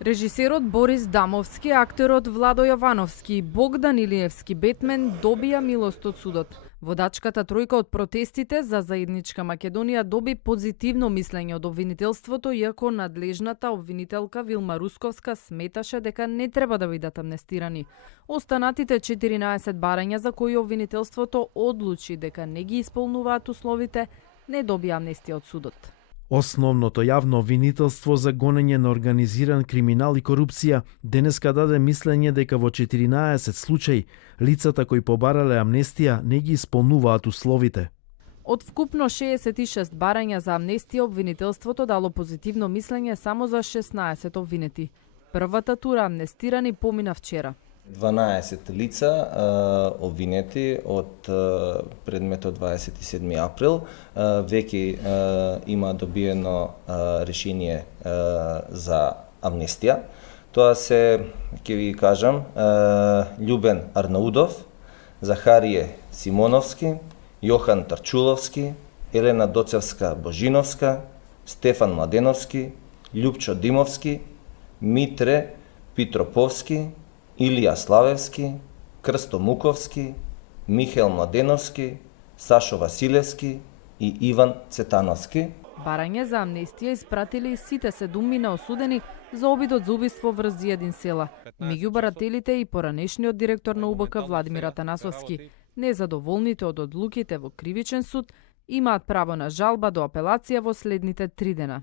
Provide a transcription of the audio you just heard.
Режисерот Борис Дамовски, актерот Владо Јовановски и Богдан Илиевски Бетмен добија милост од судот. Водачката тројка од протестите за заедничка Македонија доби позитивно мислење од обвинителството, иако надлежната обвинителка Вилма Русковска сметаше дека не треба да бидат амнестирани. Останатите 14 барања за кои обвинителството одлучи дека не ги исполнуваат условите, не добија амнестија од судот. Основното јавно обвинителство за гонење на организиран криминал и корупција денеска даде мислење дека во 14 случаи лицата кои побарале амнестија не ги исполнуваат условите. Од вкупно 66 барања за амнестија, обвинителството дало позитивно мислење само за 16 обвинети. Првата тура амнестирани помина вчера. 12 лица обвинети од предметот 27 април. Веќе има добиено решение за амнестија. Тоа се, ќе ви кажам, Љубен Арнаудов, Захарije Симоновски, Јохан Тарчуловски, Елена Доцевска Божиновска, Стефан Младеновски, Љупчо Димовски, Митре Питроповски, Илија Славевски, Крсто Муковски, Михел Младеновски, Сашо Василевски и Иван Цетановски. Барање за амнестија испратили сите 7 осудени за обидот за убиство врз Зијадин села. Меѓу барателите и поранешниот директор на УБК Владимир Атанасовски. Незадоволните од одлуките во кривичен суд имаат право на жалба до апелација во следните 3 дена.